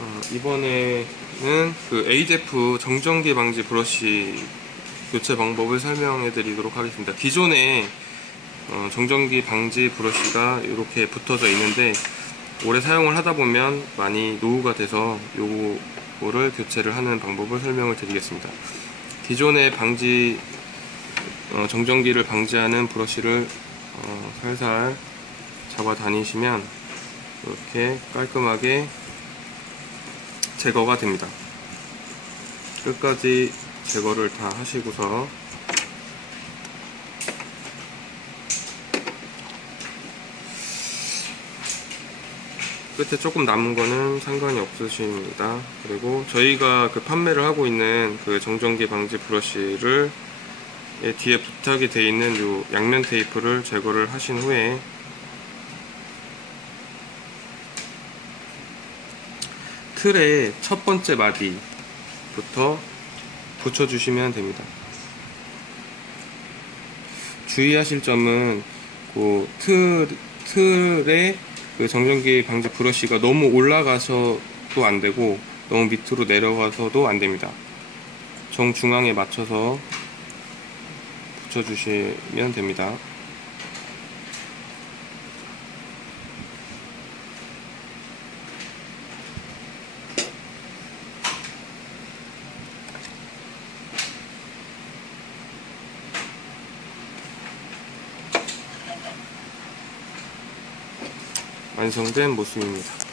어, 이번에는 그 ADF 정전기 방지 브러쉬 교체 방법을 설명해 드리도록 하겠습니다. 기존에 어, 정전기 방지 브러쉬가 이렇게 붙어져 있는데 오래 사용을 하다 보면 많이 노후가 돼서 요거를 교체를 하는 방법을 설명을 드리겠습니다. 기존의 방지 어, 정전기를 방지하는 브러쉬를 어, 살살 잡아 다니시면 이렇게 깔끔하게 제거가 됩니다. 끝까지 제거를 다 하시고서 끝에 조금 남은 거는 상관이 없으십니다. 그리고 저희가 그 판매를 하고 있는 그 정전기 방지 브러쉬를 예, 뒤에 부착이 되어 있는 요 양면 테이프를 제거를 하신 후에 틀의 첫 번째 마디부터 붙여주시면 됩니다. 주의하실 점은 그 틀, 틀에 그 정전기 방지 브러쉬가 너무 올라가셔도 안 되고 너무 밑으로 내려가서도 안 됩니다. 정중앙에 맞춰서 붙여주시면 됩니다. 완성된 모습입니다.